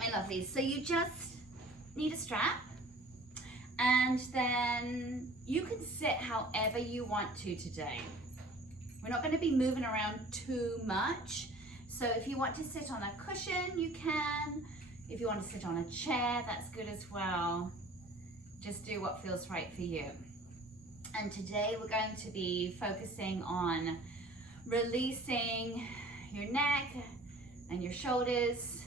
my lovelies, so you just need a strap, and then you can sit however you want to today. We're not going to be moving around too much, so if you want to sit on a cushion, you can. If you want to sit on a chair, that's good as well. Just do what feels right for you. And today we're going to be focusing on releasing your neck and your shoulders,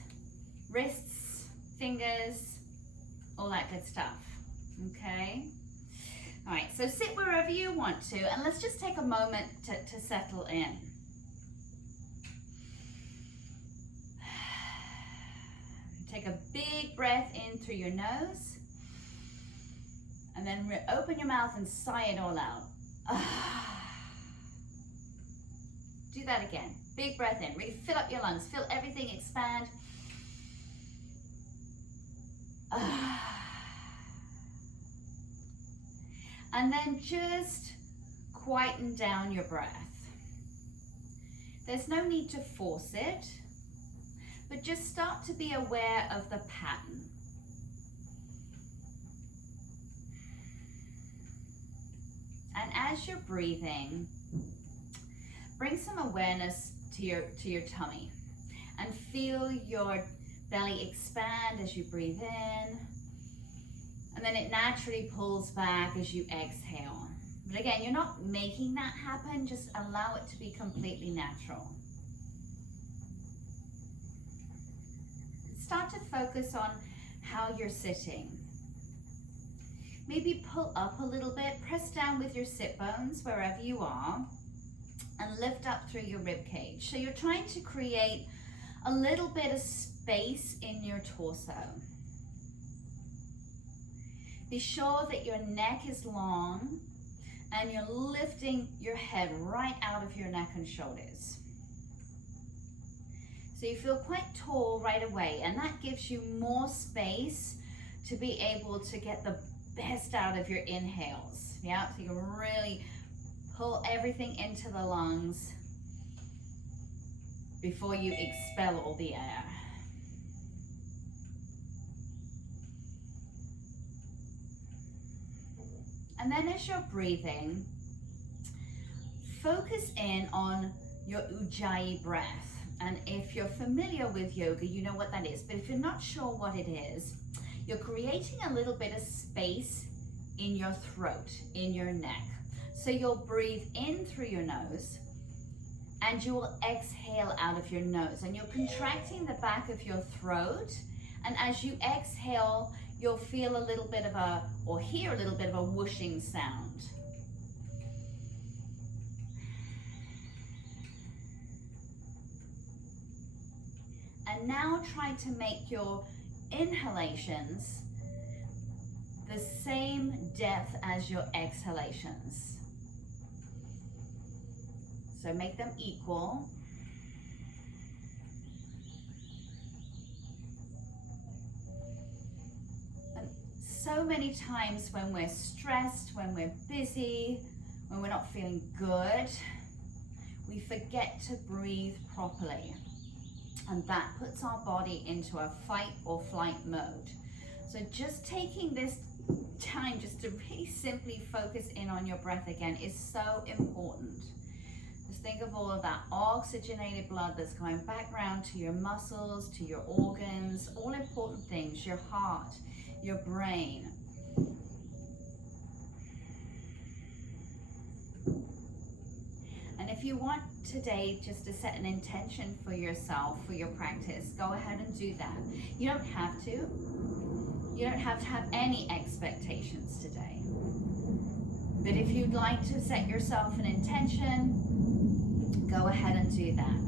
wrists, fingers, all that good stuff, okay? All right, so sit wherever you want to, and let's just take a moment to settle in. Take a big breath in through your nose, and then open your mouth and sigh it all out. Do that again. Big breath in. Really fill up your lungs. Feel everything expand. And then just quieten down your breath. There's no need to force it, but just start to be aware of the pattern. And as you're breathing, bring some awareness to your tummy and feel your belly expand as you breathe in, and then it naturally pulls back as you exhale. But again, you're not making that happen, just allow it to be completely natural. Start to focus on how you're sitting. Maybe pull up a little bit, press down with your sit bones wherever you are, and lift up through your rib cage. So you're trying to create a little bit of space in your torso. Be sure that your neck is long and you're lifting your head right out of your neck and shoulders. So you feel quite tall right away, and that gives you more space to be able to get the best out of your inhales. Yeah, so you can really pull everything into the lungs before you expel all the air. And then as you're breathing, focus in on your Ujjayi breath. And if you're familiar with yoga, you know what that is. But if you're not sure what it is, you're creating a little bit of space in your throat, in your neck. So you'll breathe in through your nose and you will exhale out of your nose. And you're contracting the back of your throat. And as you exhale, you'll feel a little bit of or hear a little bit of a whooshing sound. And now try to make your inhalations the same depth as your exhalations. So make them equal. And so many times when we're stressed, when we're busy, when we're not feeling good, we forget to breathe properly. And that puts our body into a fight or flight mode. So just taking this time just to really simply focus in on your breath again is so important. Just think of all of that oxygenated blood that's going back around to your muscles, to your organs, all important things, your heart, your brain. And if you want today just to set an intention for yourself, for your practice, go ahead and do that. You don't have to. You don't have to have any expectations today. But if you'd like to set yourself an intention, go ahead and do that.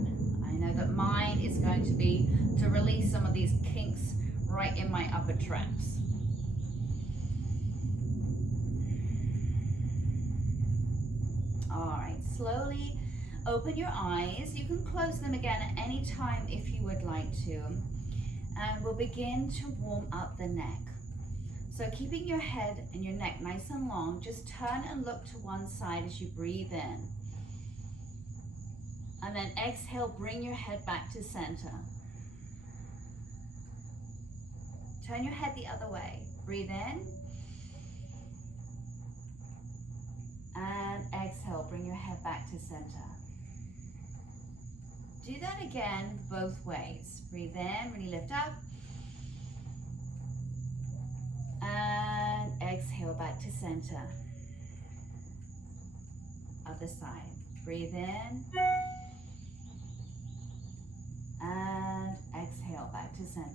I know that mine is going to be to release some of these kinks right in my upper traps. All right, slowly open your eyes. You can close them again at any time if you would like to. And we'll begin to warm up the neck. So keeping your head and your neck nice and long, just turn and look to one side as you breathe in. And then exhale, bring your head back to center. Turn your head the other way. Breathe in. And exhale, bring your head back to center. Do that again both ways. Breathe in, really lift up. And exhale, back to center. Other side. Breathe in. And exhale, back to center.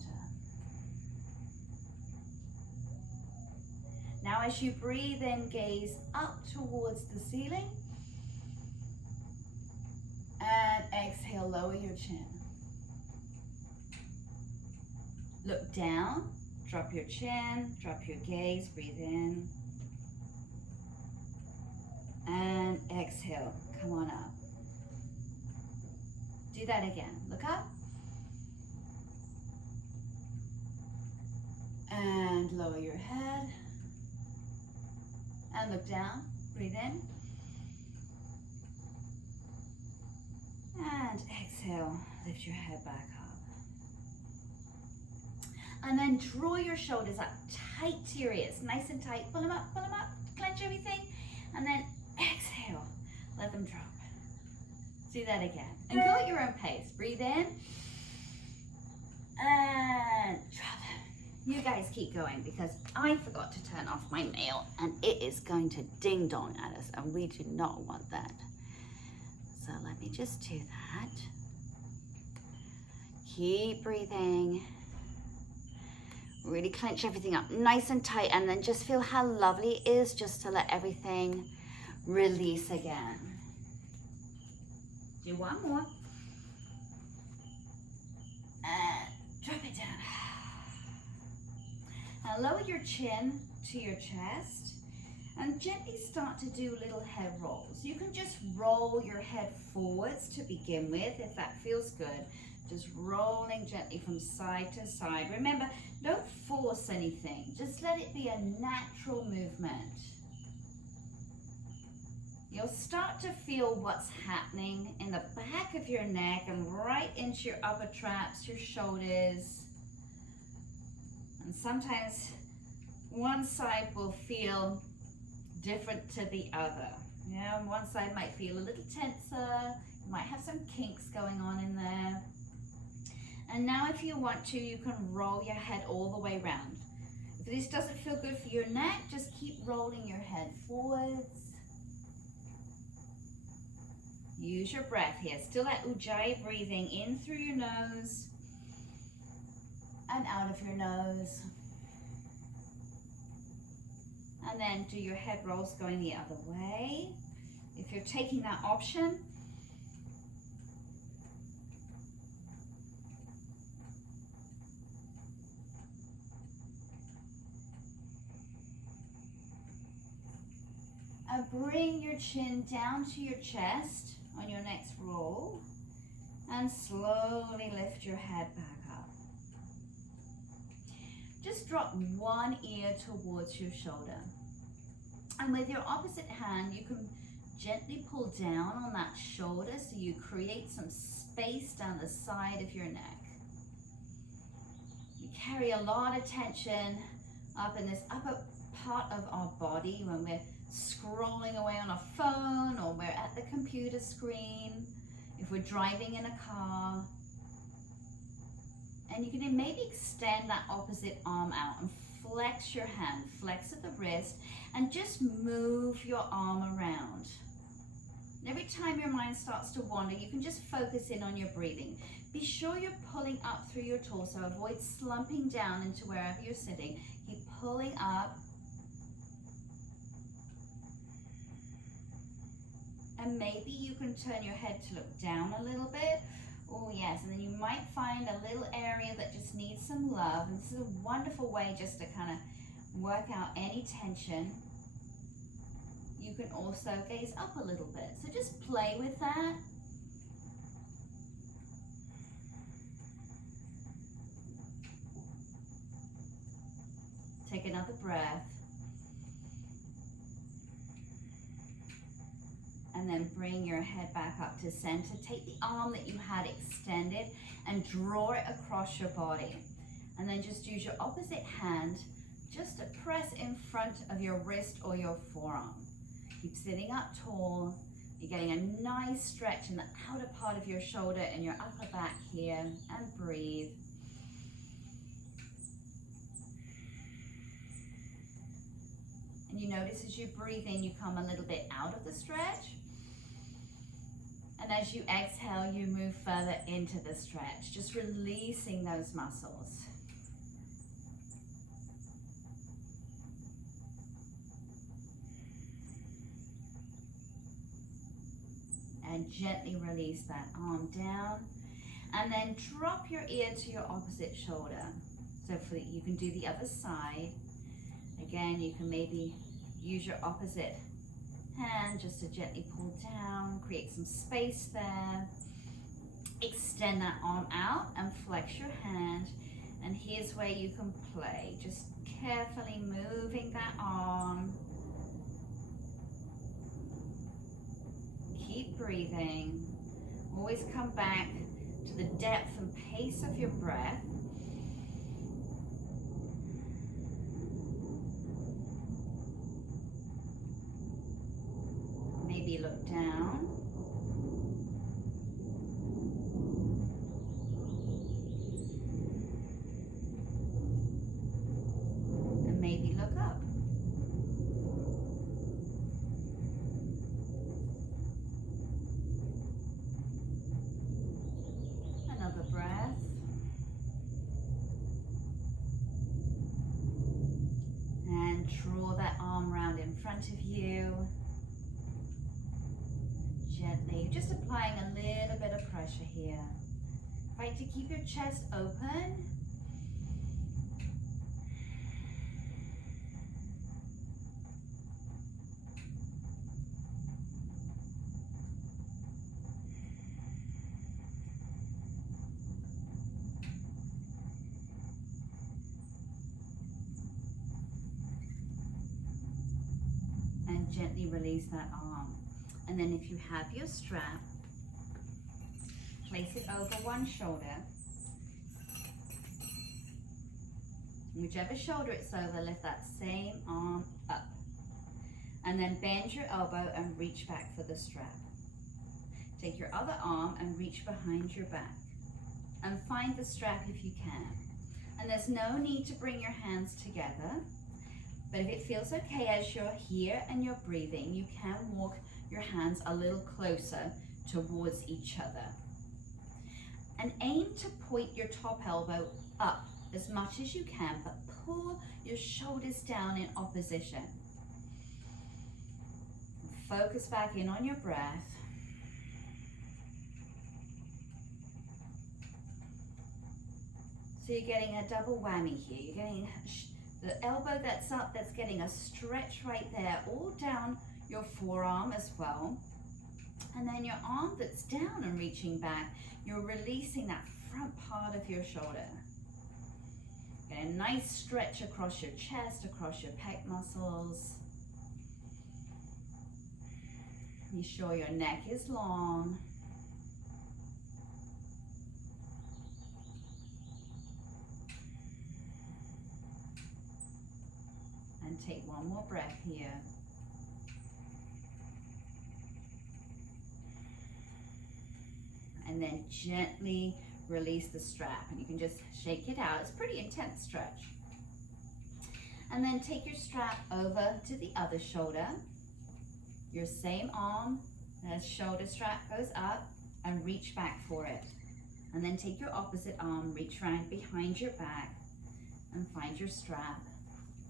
Now as you breathe in, gaze up towards the ceiling. And exhale, lower your chin. Look down, drop your chin, drop your gaze, breathe in. And exhale, come on up. Do that again, look up. And lower your head. And look down, breathe in. And exhale, lift your head back up. And then draw your shoulders up tight to your ears, nice and tight. Pull them up, clench everything. And then exhale, let them drop. Do that again. And go at your own pace. Breathe in. And drop. You guys keep going because I forgot to turn off my nail and it is going to ding dong at us and we do not want that. So let me just do that. Keep breathing. Really clench everything up nice and tight and then just feel how lovely it is just to let everything release again. Do one more. And drop it down. Now lower your chin to your chest and gently start to do little head rolls. You can just roll your head forwards to begin with if that feels good. Just rolling gently from side to side. Remember, don't force anything. Just let it be a natural movement. You'll start to feel what's happening in the back of your neck and right into your upper traps, your shoulders. And sometimes one side will feel different to the other. Yeah, one side might feel a little tenser. You might have some kinks going on in there. And now if you want to, you can roll your head all the way around. If this doesn't feel good for your neck, just keep rolling your head forwards. Use your breath here. Still that Ujjayi breathing in through your nose and out of your nose. And then do your head rolls going the other way. If you're taking that option, and bring your chin down to your chest on your next roll and slowly lift your head back up. Just drop one ear towards your shoulder. And with your opposite hand, you can gently pull down on that shoulder so you create some space down the side of your neck. We carry a lot of tension up in this upper part of our body when we're scrolling away on a phone or we're at the computer screen, if we're driving in a car. And you can maybe extend that opposite arm out and flex your hand, flex at the wrist, and just move your arm around. And every time your mind starts to wander, you can just focus in on your breathing. Be sure you're pulling up through your torso. Avoid slumping down into wherever you're sitting. Keep pulling up. And maybe you can turn your head to look down a little bit. Oh yes, and then you might find a little area that just needs some love. And this is a wonderful way just to kind of work out any tension. You can also gaze up a little bit. So just play with that. Take another breath. And then bring your head back up to center. Take the arm that you had extended and draw it across your body. And then just use your opposite hand just to press in front of your wrist or your forearm. Keep sitting up tall. You're getting a nice stretch in the outer part of your shoulder and your upper back here, and breathe. And you notice as you breathe in, you come a little bit out of the stretch. And as you exhale, you move further into the stretch, just releasing those muscles. And gently release that arm down. And then drop your ear to your opposite shoulder. So you can do the other side. Again, you can maybe use your opposite hand just to gently pull down, create some space there. Extend that arm out and flex your hand. And here's where you can play. Just carefully moving that arm. Keep breathing. Always come back to the depth and pace of your breath. Maybe look down. And maybe look up. Another breath. And draw that arm round in front of you. Gently, just applying a little bit of pressure here. Try to keep your chest open. And gently release that arm. And then if you have your strap, place it over one shoulder. Whichever shoulder it's over, lift that same arm up. And then bend your elbow and reach back for the strap. Take your other arm and reach behind your back. And find the strap if you can. And there's no need to bring your hands together. But if it feels okay as you're here and you're breathing, you can walk your hands a little closer towards each other. And aim to point your top elbow up as much as you can, but pull your shoulders down in opposition. Focus back in on your breath. So you're getting a double whammy here. You're getting the elbow that's up, that's getting a stretch right there, all down your forearm as well. And then your arm that's down and reaching back, you're releasing that front part of your shoulder. Get a nice stretch across your chest, across your pec muscles. Be sure your neck is long. And take one more breath here. And then gently release the strap. And you can just shake it out. It's a pretty intense stretch. And then take your strap over to the other shoulder. Your same arm, the shoulder strap goes up, and reach back for it. And then take your opposite arm, reach around behind your back, and find your strap.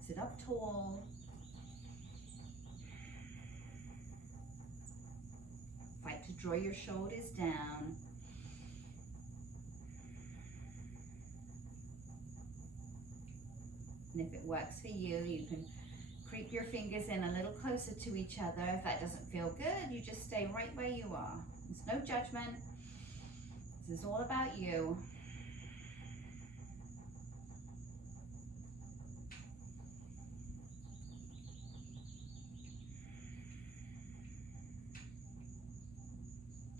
Sit up tall. Fight to draw your shoulders down. And if it works for you, you can creep your fingers in a little closer to each other. If that doesn't feel good, you just stay right where you are. There's no judgment. This is all about you.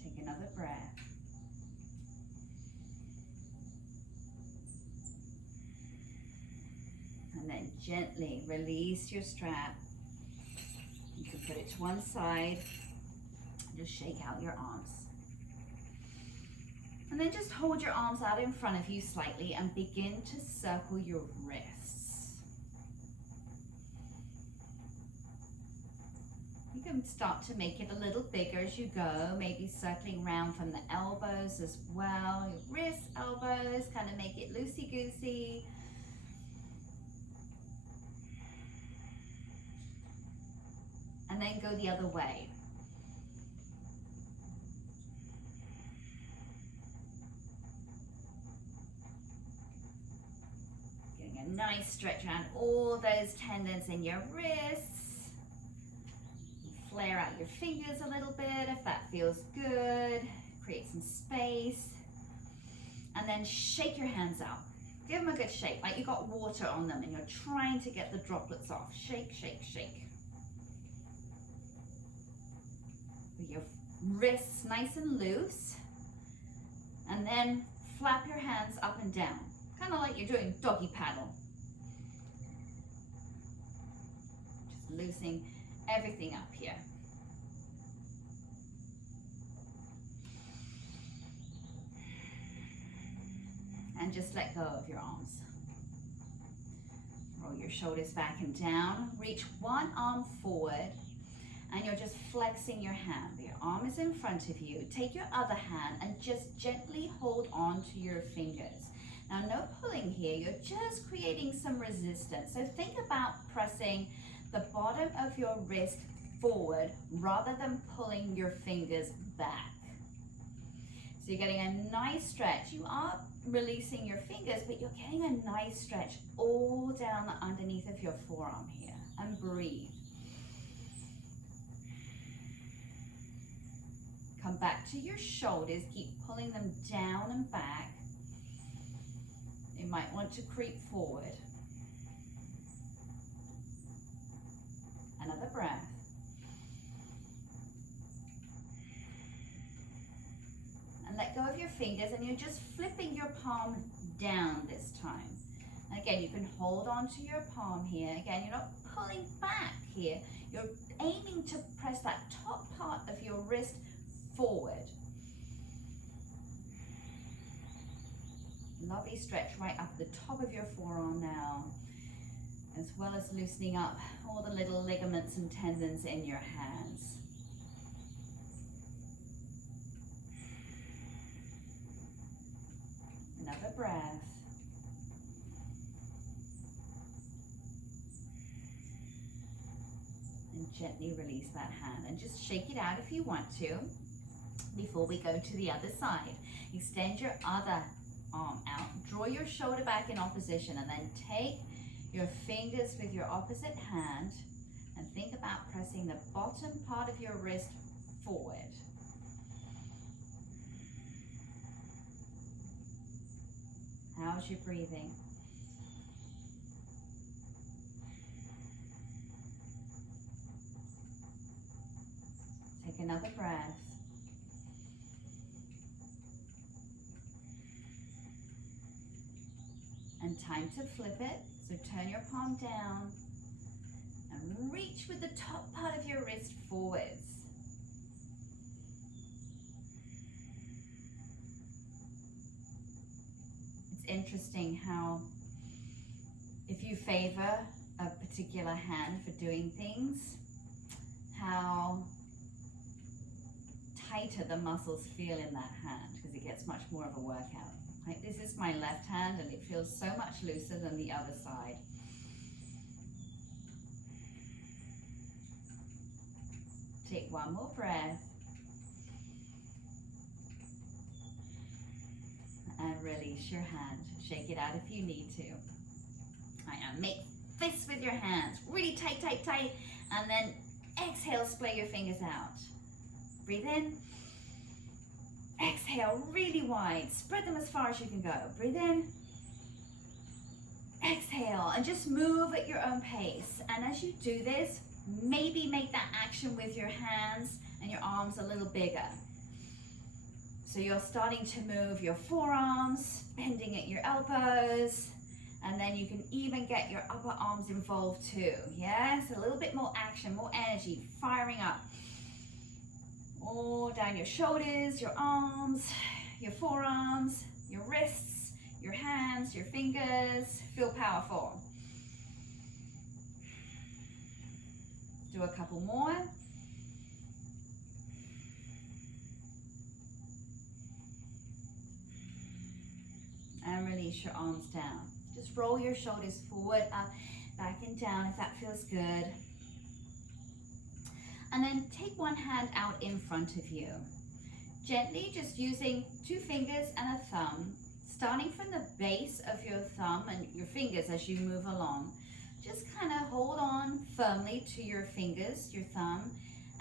Take another breath. Gently release your strap. You can put it to one side. Just shake out your arms. And then just hold your arms out in front of you slightly and begin to circle your wrists. You can start to make it a little bigger as you go, maybe circling around from the elbows as well. Your wrists, elbows, kind of make it loosey-goosey. And then go the other way. Getting a nice stretch around all those tendons in your wrists. Flare out your fingers a little bit if that feels good. Create some space. And then shake your hands out. Give them a good shake, like you got water on them and you're trying to get the droplets off. Shake, shake, shake. With your wrists nice and loose. And then flap your hands up and down, kind of like you're doing doggy paddle. Just loosening everything up here. And just let go of your arms. Roll your shoulders back and down. Reach one arm forward. And you're just flexing your hand. Your arm is in front of you. Take your other hand and just gently hold on to your fingers. Now, no pulling here. You're just creating some resistance. So think about pressing the bottom of your wrist forward rather than pulling your fingers back. So you're getting a nice stretch. You are releasing your fingers, but you're getting a nice stretch all down the underneath of your forearm here. And breathe. Come back to your shoulders, keep pulling them down and back. You might want to creep forward. Another breath. And let go of your fingers and you're just flipping your palm down this time. And again, you can hold on to your palm here. Again, you're not pulling back here. You're aiming to press that top part of your wrist forward. Lovely stretch right up the top of your forearm now, as well as loosening up all the little ligaments and tendons in your hands. Another breath. And gently release that hand and just shake it out if you want to. Before we go to the other side, extend your other arm out, draw your shoulder back in opposition, and then take your fingers with your opposite hand and think about pressing the bottom part of your wrist forward. How's your breathing? Take another breath. And time to flip it. So turn your palm down and reach with the top part of your wrist forwards. It's interesting how if you favor a particular hand for doing things, how tighter the muscles feel in that hand because it gets much more of a workout. Like this is my left hand and it feels so much looser than the other side. Take one more breath. And release your hand. Shake it out if you need to. Make fists with your hands. Really tight, tight, tight. And then exhale, splay your fingers out. Breathe in. Exhale, really wide. Spread them as far as you can go. Breathe in. Exhale, and just move at your own pace. And as you do this, maybe make that action with your hands and your arms a little bigger. So you're starting to move your forearms, bending at your elbows, And then you can even get your upper arms involved too. Yes, a little bit more action, more energy, firing up. All down your shoulders, your arms, your forearms, your wrists, your hands, your fingers. Feel powerful. Do a couple more. And release your arms down. Just roll your shoulders forward, up, back and down if that feels good. And then take one hand out in front of you. Gently, just using 2 fingers and a thumb, starting from the base of your thumb and your fingers as you move along. Just kind of hold on firmly to your fingers, your thumb,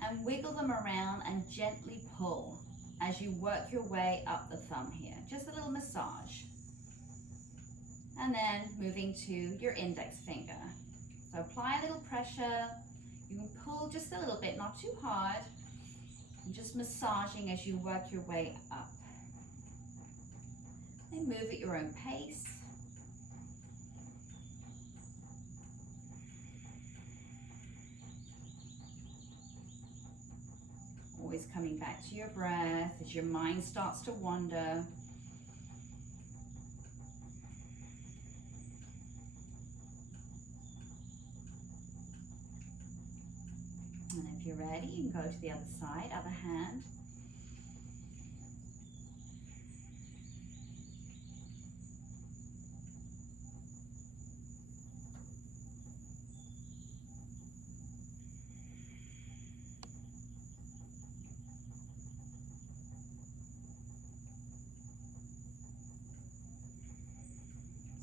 and wiggle them around and gently pull as you work your way up the thumb here. Just a little massage. And then moving to your index finger. So apply a little pressure. You can pull just a little bit, not too hard. And just massaging as you work your way up. And move at your own pace. Always coming back to your breath as your mind starts to wander. And if you're ready, you can go to the other side, other hand.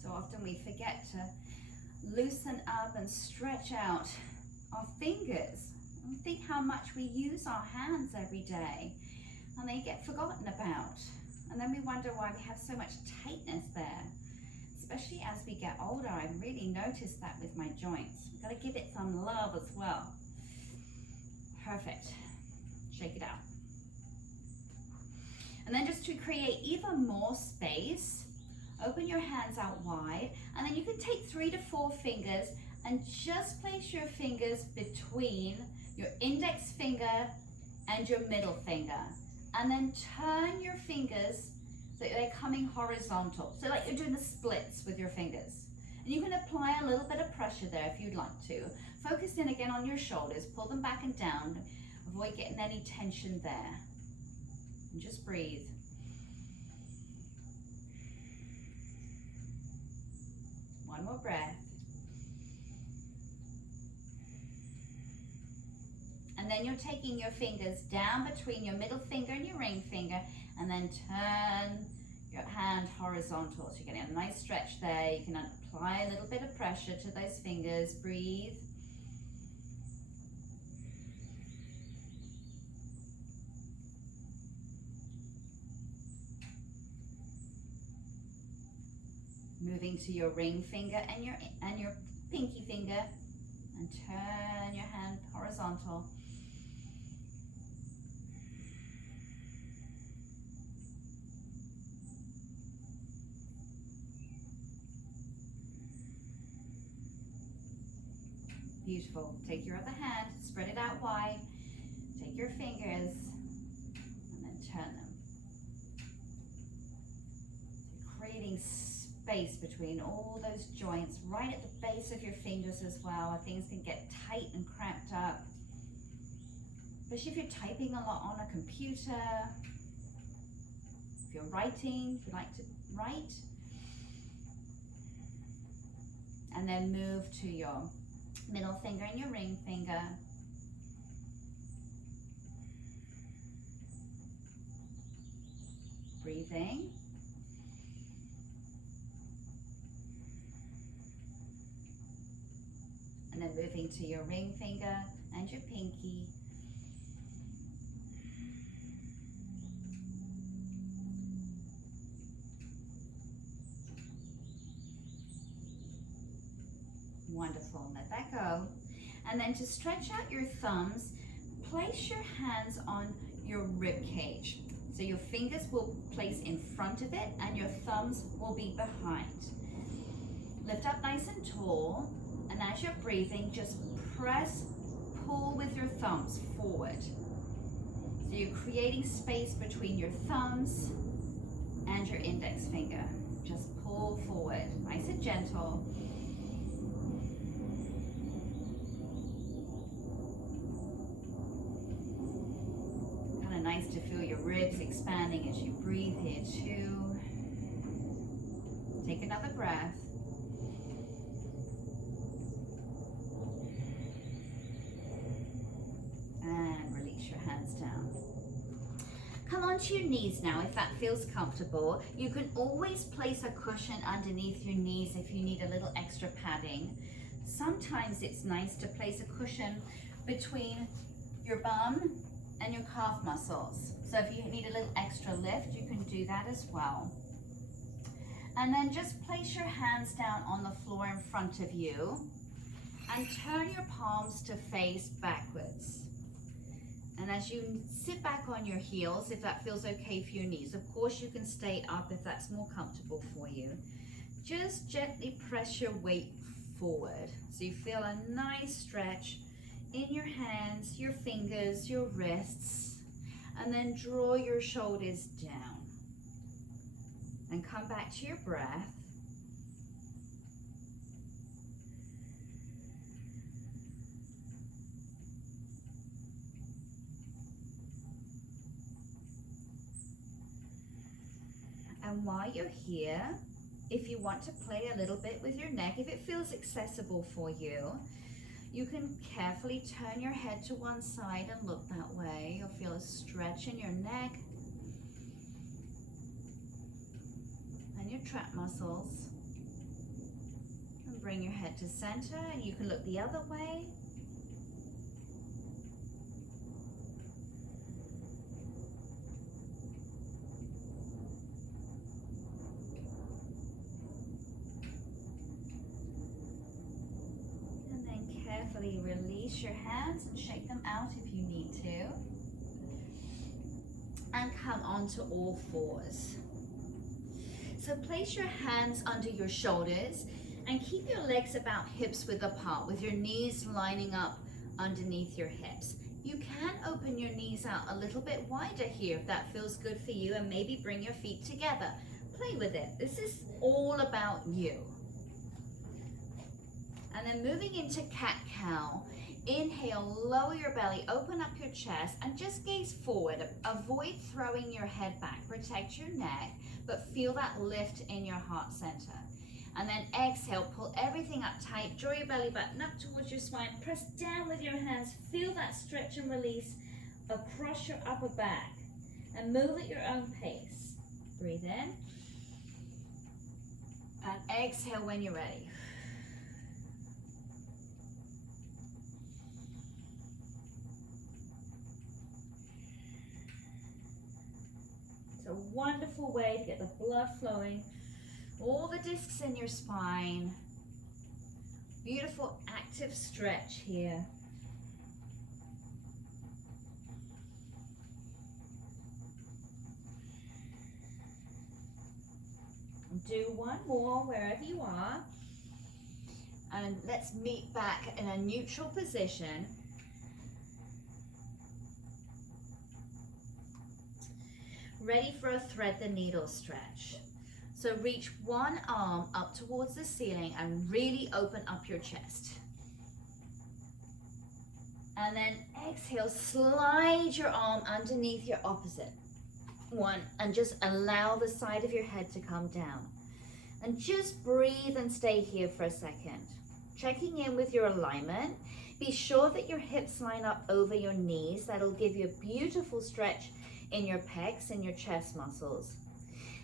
So often we forget to loosen up and stretch out our fingers. And think how much we use our hands every day, and they get forgotten about. And then we wonder why we have so much tightness there. Especially as we get older, I've really noticed that with my joints. We've got to give it some love as well. Perfect. Shake it out. And then just to create even more space, open your hands out wide, and then you can take 3 to 4 fingers and just place your fingers between your index finger and your middle finger. And then turn your fingers so they're coming horizontal. So like you're doing the splits with your fingers. And you can apply a little bit of pressure there if you'd like to. Focus in again on your shoulders, pull them back and down. Avoid getting any tension there. And just breathe. One more breath. And then you're taking your fingers down between your middle finger and your ring finger, and then turn your hand horizontal. So you're getting a nice stretch there. You can apply a little bit of pressure to those fingers. Breathe. Moving to your ring finger and your pinky finger, and turn your hand horizontal. Beautiful. Take your other hand, spread it out wide. Take your fingers and then turn them. So creating space between all those joints, right at the base of your fingers as well, where things can get tight and cramped up. Especially if you're typing a lot on a computer, if you're writing, if you like to write. And then move to your middle finger and your ring finger. Breathing. And then moving to your ring finger and your pinky. Wonderful, let that go. And then to stretch out your thumbs, place your hands on your rib cage. So your fingers will place in front of it and your thumbs will be behind. Lift up nice and tall, and as you're breathing, just press, pull with your thumbs forward. So you're creating space between your thumbs and your index finger. Just pull forward, nice and gentle. Kind of nice to feel your ribs expanding as you breathe here too. Take another breath. And release your hands down. Come onto your knees now if that feels comfortable. You can always place a cushion underneath your knees if you need a little extra padding. Sometimes it's nice to place a cushion between your bum and your calf muscles. So if you need a little extra lift, you can do that as well. And then just place your hands down on the floor in front of you and turn your palms to face backwards. And as you sit back on your heels, if that feels okay for your knees, of course you can stay up if that's more comfortable for you. Just gently press your weight forward. So you feel a nice stretch in your hands, your fingers, your wrists, and then draw your shoulders down. And come back to your breath. And while you're here, if you want to play a little bit with your neck, if it feels accessible for you, you can carefully turn your head to one side and look that way. You'll feel a stretch in your neck and your trap muscles. And bring your head to center, and you can look the other way. Carefully release your hands and shake them out if you need to. And come onto all fours. So place your hands under your shoulders and keep your legs about hips width apart with your knees lining up underneath your hips. You can open your knees out a little bit wider here if that feels good for you, and maybe bring your feet together. Play with it. This is all about you. And then moving into cat-cow, inhale, lower your belly, open up your chest, and just gaze forward. Avoid throwing your head back. Protect your neck, but feel that lift in your heart center. And then exhale, pull everything up tight, draw your belly button up towards your spine, press down with your hands, feel that stretch and release across your upper back, and move at your own pace. Breathe in, and exhale when you're ready. A wonderful way to get the blood flowing, all the discs in your spine. Beautiful active stretch here. Do one more wherever you are, and let's meet back in a neutral position. Ready for a thread the needle stretch. So reach one arm up towards the ceiling and really open up your chest. And then exhale, slide your arm underneath your opposite one and just allow the side of your head to come down. And just breathe and stay here for a second. Checking in with your alignment. Be sure that your hips line up over your knees. That'll give you a beautiful stretch in your pecs and your chest muscles.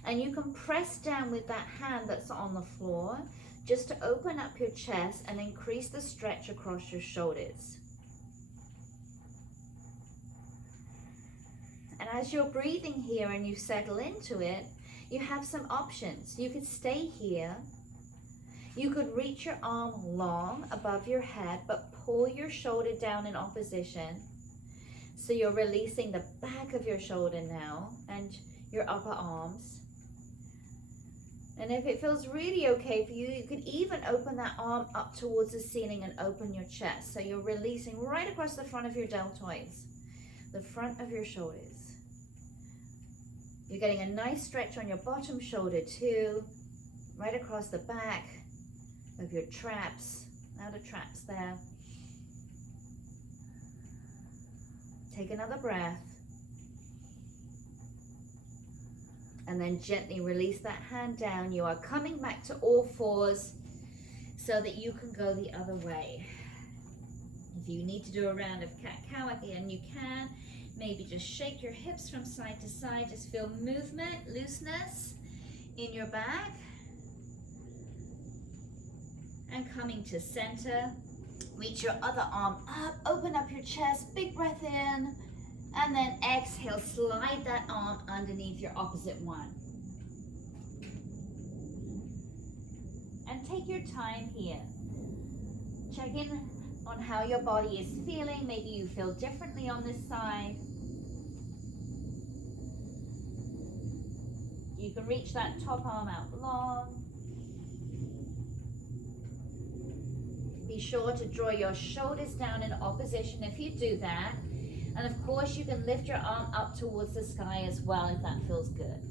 And you can press down with that hand that's on the floor just to open up your chest and increase the stretch across your shoulders. And as you're breathing here and you settle into it, you have some options. You could stay here. You could reach your arm long above your head, but pull your shoulder down in opposition. So you're releasing the back of your shoulder now and your upper arms. And if it feels really okay for you, you can even open that arm up towards the ceiling and open your chest. So you're releasing right across the front of your deltoids, the front of your shoulders. You're getting a nice stretch on your bottom shoulder too, right across the back of your traps, outer traps there. Take another breath. And then gently release that hand down. You are coming back to all fours so that you can go the other way. If you need to do a round of cat-cow again, you can. Maybe just shake your hips from side to side. Just feel movement, looseness in your back. And coming to center. Reach your other arm up. Open up your chest. Big breath in. And then exhale, slide that arm underneath your opposite one. And take your time here. Check in on how your body is feeling. Maybe you feel differently on this side. You can reach that top arm out long. Be sure to draw your shoulders down in opposition if you do that. And of course, you can lift your arm up towards the sky as well if that feels good.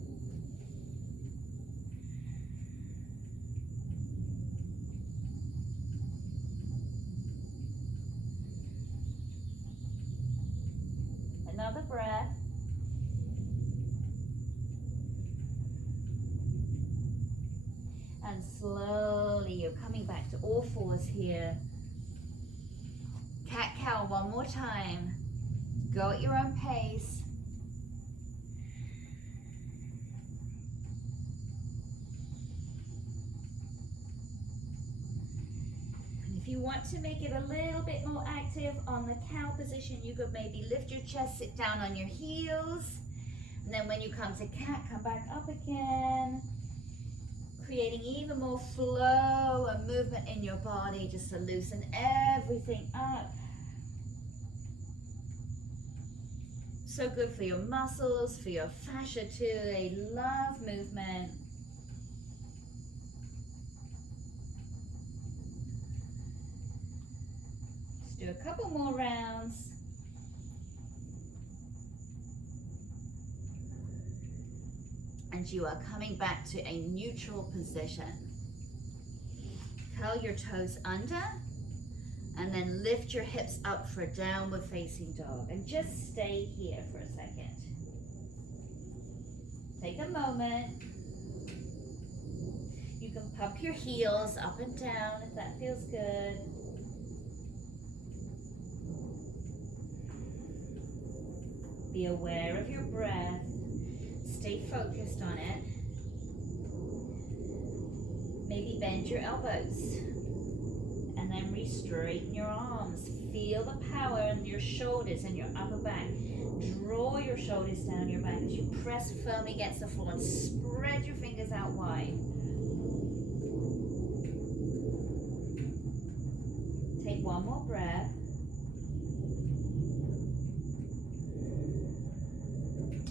Another breath. And slowly, you're coming back to all fours here. Cat-cow one more time. Go at your own pace. And if you want to make it a little bit more active on the cow position, you could maybe lift your chest, sit down on your heels. And then when you come to cat, come back up again. Creating even more flow and movement in your body just to loosen everything up. So good for your muscles, for your fascia too. They love movement. Let's do a couple more rounds. And you are coming back to a neutral position. Curl your toes under. And then lift your hips up for a downward facing dog. And just stay here for a second. Take a moment. You can pump your heels up and down if that feels good. Be aware of your breath. Stay focused on it. Maybe bend your elbows. And then re-straighten your arms. Feel the power in your shoulders and your upper back. Draw your shoulders down your back as you press firmly against the floor and spread your fingers out wide. Take one more breath.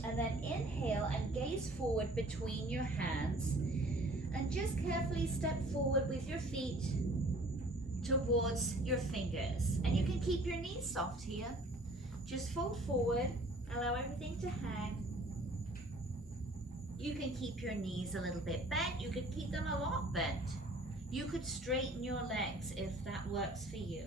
And then inhale and gaze forward between your hands. And just carefully step forward with your feet towards your fingers. And you can keep your knees soft here. Just fold forward, allow everything to hang. You can keep your knees a little bit bent. You could keep them a lot bent. You could straighten your legs if that works for you.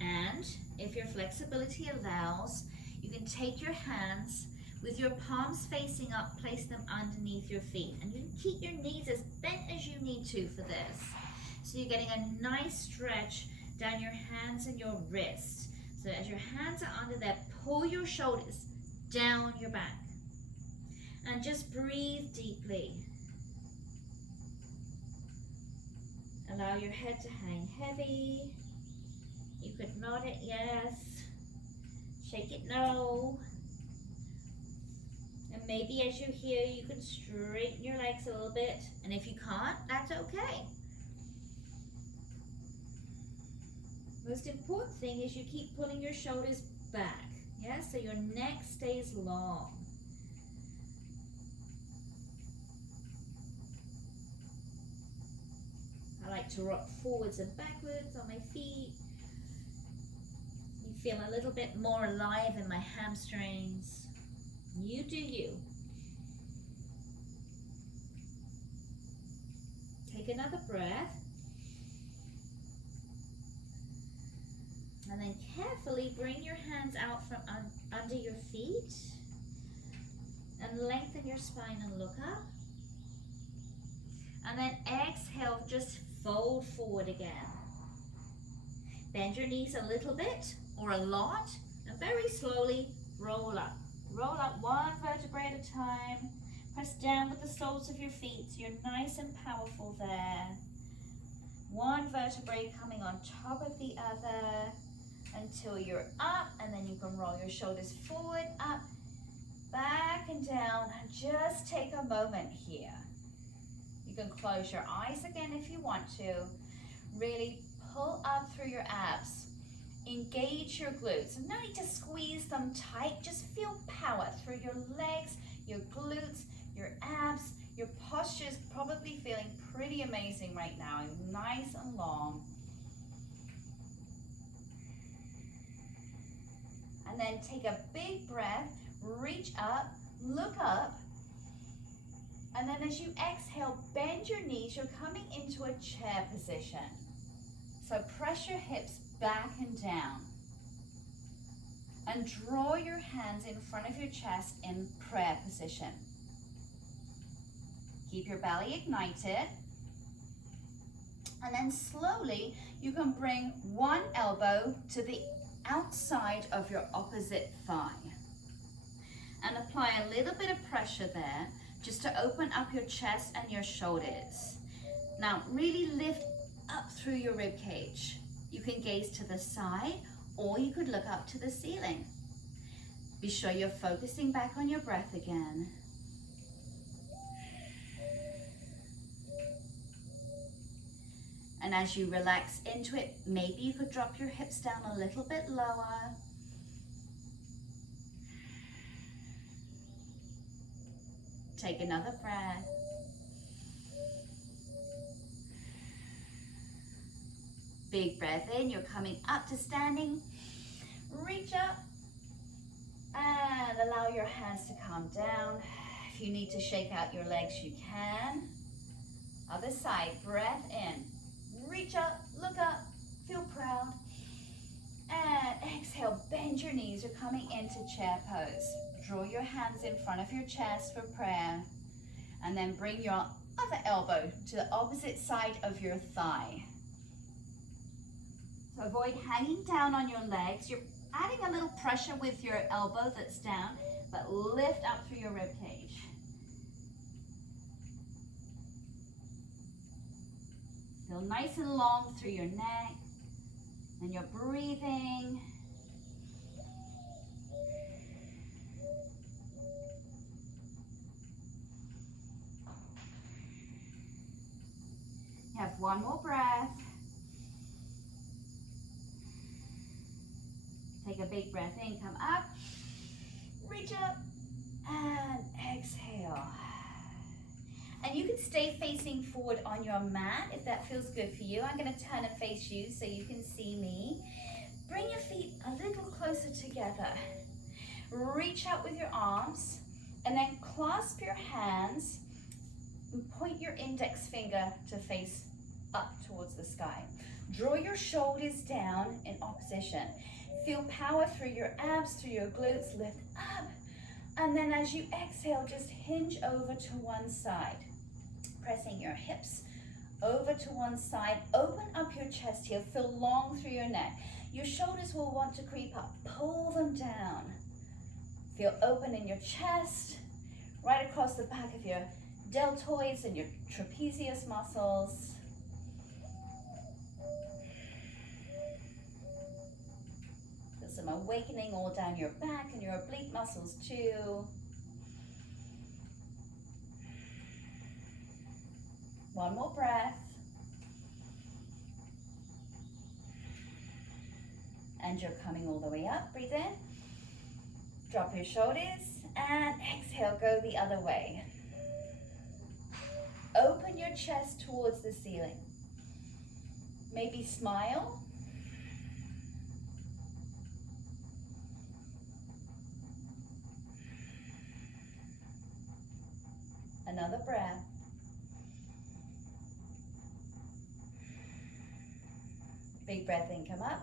And if your flexibility allows, you can take your hands with your palms facing up, place them underneath your feet. And you can keep your knees as bent as you need to for this. So you're getting a nice stretch down your hands and your wrists. So as your hands are under there, pull your shoulders down your back. And just breathe deeply. Allow your head to hang heavy. You could nod it yes. Shake it no. And maybe as you're here, you can straighten your legs a little bit. And if you can't, that's okay. Most important thing is you keep pulling your shoulders back. Yeah, so your neck stays long. like to rock forwards and backwards on my feet. You feel a little bit more alive in my hamstrings. You do you. Take another breath. And then carefully bring your hands out from under your feet and lengthen your spine and look up. And then exhale, just fold forward again. Bend your knees a little bit or a lot and very slowly roll up. Roll up one vertebrae at a time. Press down with the soles of your feet so you're nice and powerful there. One vertebrae coming on top of the other until you're up, and then you can roll your shoulders forward, up, back and down, and just take a moment here. You can close your eyes again if you want to. Really pull up through your abs. Engage your glutes. No need to squeeze them tight. Just feel power through your legs, your glutes, your abs. Your posture is probably feeling pretty amazing right now. Nice and long. And then take a big breath. Reach up, look up. And then as you exhale, bend your knees. You're coming into a chair position. So press your hips back and down. And draw your hands in front of your chest in prayer position. Keep your belly ignited. And then slowly you can bring one elbow to the outside of your opposite thigh. And apply a little bit of pressure there just to open up your chest and your shoulders. Now really lift up through your rib cage. You can gaze to the side or you could look up to the ceiling. Be sure you're focusing back on your breath again. And as you relax into it, maybe you could drop your hips down a little bit lower. Take another breath. Big breath in, you're coming up to standing. Reach up and allow your hands to calm down. If you need to shake out your legs, you can. Other side, breath in. Reach up, look up, feel proud. And exhale, bend your knees. You're coming into chair pose. Draw your hands in front of your chest for prayer. And then bring your other elbow to the opposite side of your thigh. So avoid hanging down on your legs. You're adding a little pressure with your elbow that's down, but lift up through your rib cage. Feel nice and long through your neck, and you're breathing. You have one more breath. Take a big breath in, come up, reach up, and exhale. And you can stay facing forward on your mat if that feels good for you. I'm going to turn and face you so you can see me. Bring your feet a little closer together. Reach out with your arms and then clasp your hands and point your index finger to face up towards the sky. Draw your shoulders down in opposition. Feel power through your abs, through your glutes, lift up. And then as you exhale, just hinge over to one side. Pressing your hips over to one side. Open up your chest here. Feel long through your neck. Your shoulders will want to creep up. Pull them down. Feel open in your chest, right across the back of your deltoids and your trapezius muscles. Feel some awakening all down your back and your oblique muscles too. One more breath. And you're coming all the way up. Breathe in. Drop your shoulders and exhale, go the other way. Open your chest towards the ceiling. Maybe smile. Another breath. Big breath in, come up.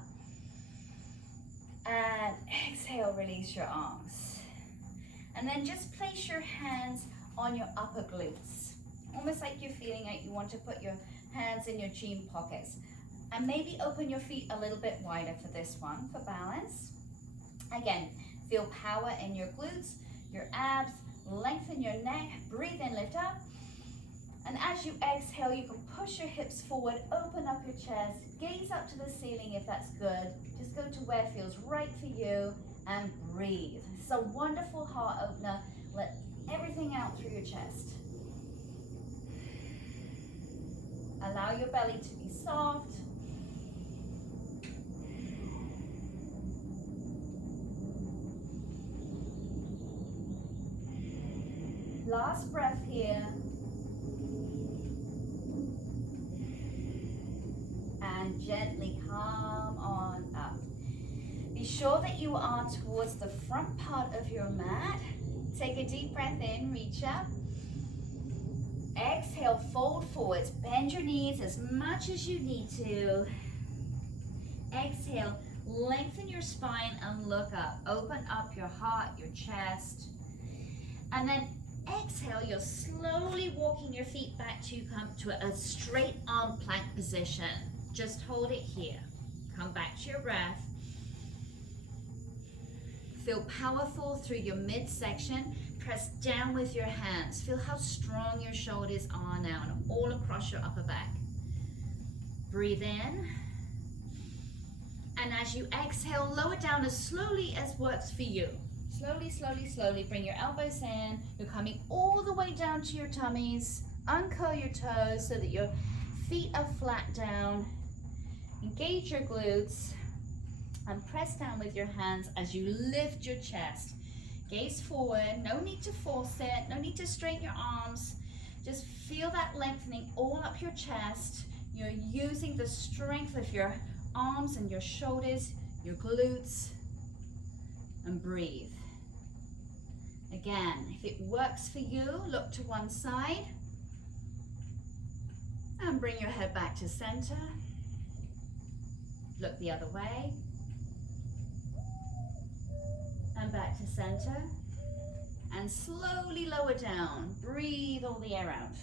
And exhale, release your arms. And then just place your hands on your upper glutes. Almost like you're feeling like you want to put your hands in your jean pockets. And maybe open your feet a little bit wider for this one, for balance. Again, feel power in your glutes, your abs, lengthen your neck, breathe in, lift up. And as you exhale, you can push your hips forward, open up your chest, gaze up to the ceiling if that's good. Just go to where feels right for you and breathe. It's a wonderful heart opener. Let everything out through your chest. Allow your belly to be soft. Last breath here. And gently come on up. Be sure that you are towards the front part of your mat. Take a deep breath in, reach up. Exhale, fold forwards. Bend your knees as much as you need to. Exhale, lengthen your spine and look up. Open up your heart, your chest. And then exhale, you're slowly walking your feet back to come to a straight arm plank position. Just hold it here. Come back to your breath. Feel powerful through your midsection. Press down with your hands. Feel how strong your shoulders are now and all across your upper back. Breathe in. And as you exhale, lower down as slowly as works for you. Slowly, slowly, slowly. Bring your elbows in. You're coming all the way down to your tummies. Uncurl your toes so that your feet are flat down. Engage your glutes and press down with your hands as you lift your chest. Gaze forward, no need to force it, no need to straighten your arms. Just feel that lengthening all up your chest. You're using the strength of your arms and your shoulders, your glutes, and breathe. Again, if it works for you, look to one side and bring your head back to center. Look the other way. And back to center. And slowly lower down. Breathe all the air out.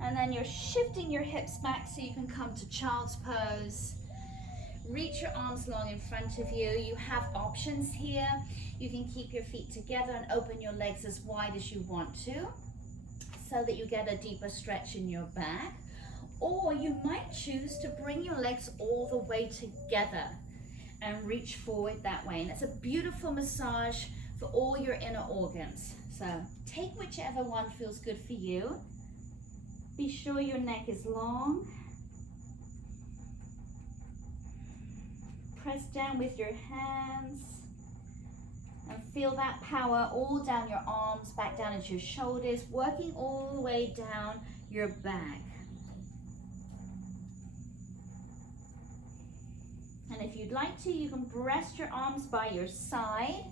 And then you're shifting your hips back so you can come to child's pose. Reach your arms long in front of you. You have options here. You can keep your feet together and open your legs as wide as you want to, so that you get a deeper stretch in your back. Or you might choose to bring your legs all the way together and reach forward that way. And it's a beautiful massage for all your inner organs. So take whichever one feels good for you. Be sure your neck is long. Press down with your hands and feel that power all down your arms, back down into your shoulders, working all the way down your back. And if you'd like to, you can rest your arms by your side.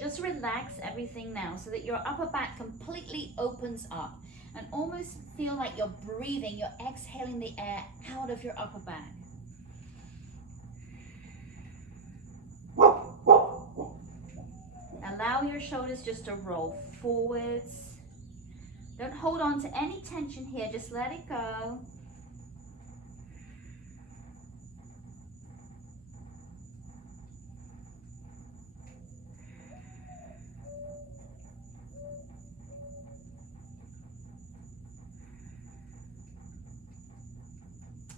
Just relax everything now so that your upper back completely opens up and almost feel like you're breathing, you're exhaling the air out of your upper back. Allow your shoulders just to roll forwards. Don't hold on to any tension here, just let it go.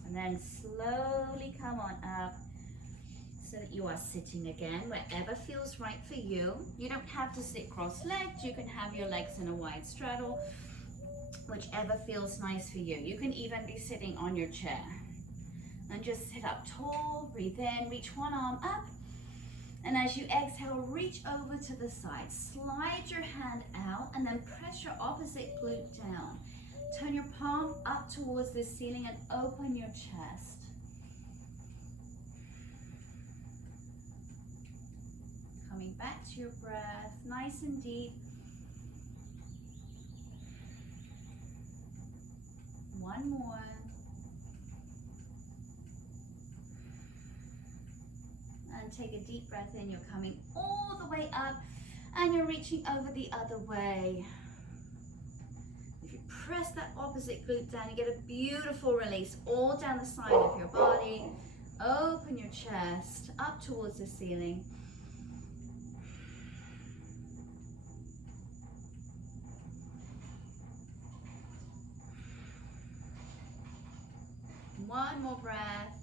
And then slowly come on up so that you are sitting again, wherever feels right for you. You don't have to sit cross-legged. You can have your legs in a wide straddle, whichever feels nice for you. You can even be sitting on your chair. And just sit up tall, breathe in, reach one arm up. And as you exhale, reach over to the side. Slide your hand out and then press your opposite glute down. Turn your palm up towards the ceiling and open your chest. Coming back to your breath, nice and deep. One more. And take a deep breath in. You're coming all the way up and you're reaching over the other way. If you press that opposite glute down, you get a beautiful release all down the side of your body. Open your chest up towards the ceiling. One more breath.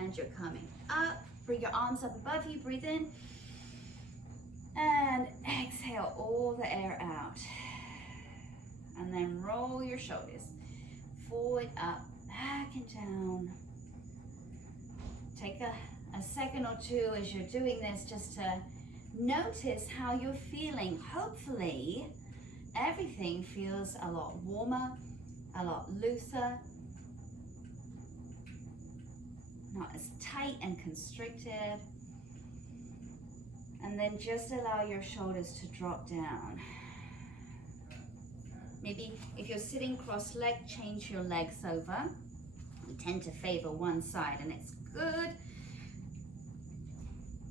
And you're coming up. Bring your arms up above you. Breathe in. And exhale all the air out. And then roll your shoulders. Forward, up, back and down. Take a second or two as you're doing this just to notice how you're feeling. Hopefully, everything feels a lot warmer, a lot looser, not as tight and constricted. And then just allow your shoulders to drop down. Maybe if you're sitting cross-legged, change your legs over. We tend to favor one side, and it's good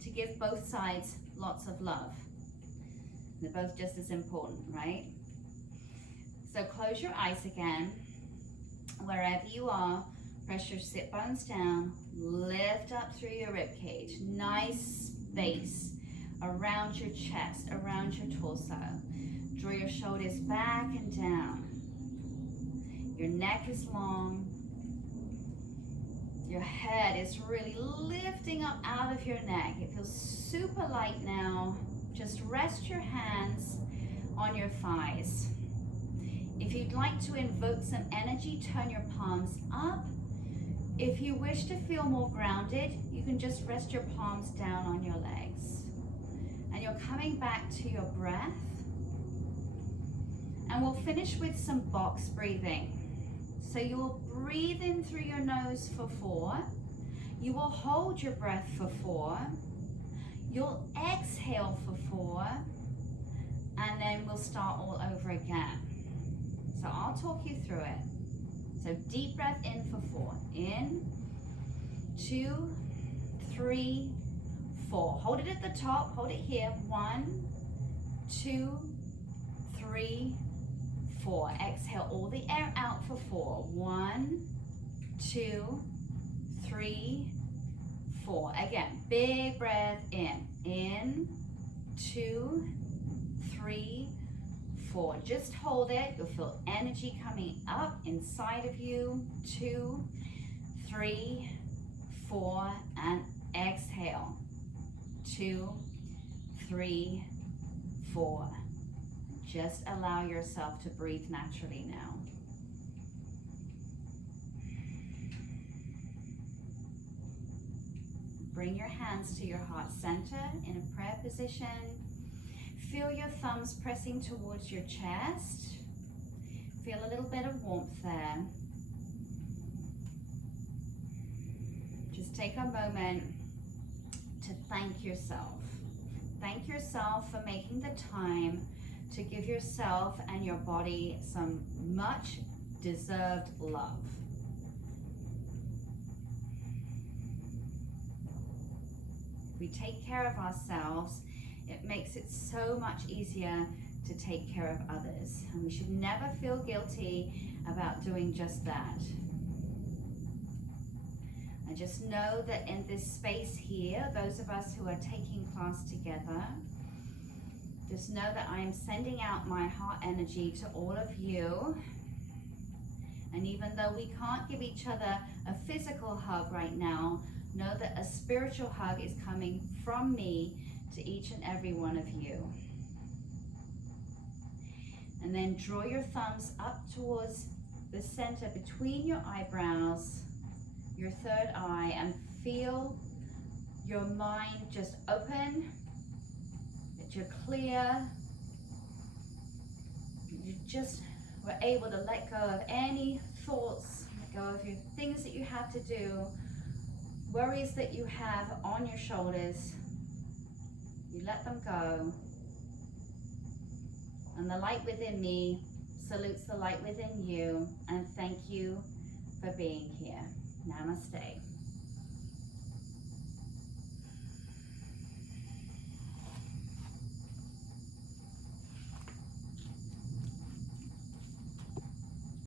to give both sides lots of love. They're both just as important, right? So close your eyes again. Wherever you are, press your sit bones down, lift up through your rib cage. Nice space around your chest, around your torso. Draw your shoulders back and down. Your neck is long. Your head is really lifting up out of your neck. It feels super light now. Just rest your hands on your thighs. If you'd like to invoke some energy, turn your palms up. If you wish to feel more grounded, you can just rest your palms down on your legs. And you're coming back to your breath. And we'll finish with some box breathing. So you will breathe in through your nose for 4. You will hold your breath for 4. You'll exhale for 4. And then we'll start all over again. So I'll talk you through it. So deep breath in for 4. In, 2, 3, 4. Hold it at the top. Hold it here. 1, 2, 3, 4. Exhale all the air out for 4. 1, 2, 3, 4. Again, big breath in. In, 2, 3, 4. Just hold it. You'll feel energy coming up inside of you. 2, 3, 4, and exhale. 2, 3, 4. Just allow yourself to breathe naturally now. Bring your hands to your heart center in a prayer position. Feel your thumbs pressing towards your chest. Feel a little bit of warmth there. Just take a moment to thank yourself. Thank yourself for making the time to give yourself and your body some much deserved love. If we take care of ourselves, it makes it so much easier to take care of others. And we should never feel guilty about doing just that. And just know that in this space here, those of us who are taking class together, just know that I am sending out my heart energy to all of you. And even though we can't give each other a physical hug right now, know that a spiritual hug is coming from me to each and every one of you. And then draw your thumbs up towards the center between your eyebrows, your third eye, and feel your mind just open. that you're clear. You just were able to let go of any thoughts, let go of your things that you have to do, worries that you have on your shoulders. You let them go. And the light within me salutes the light within you, and thank you for being here. Namaste.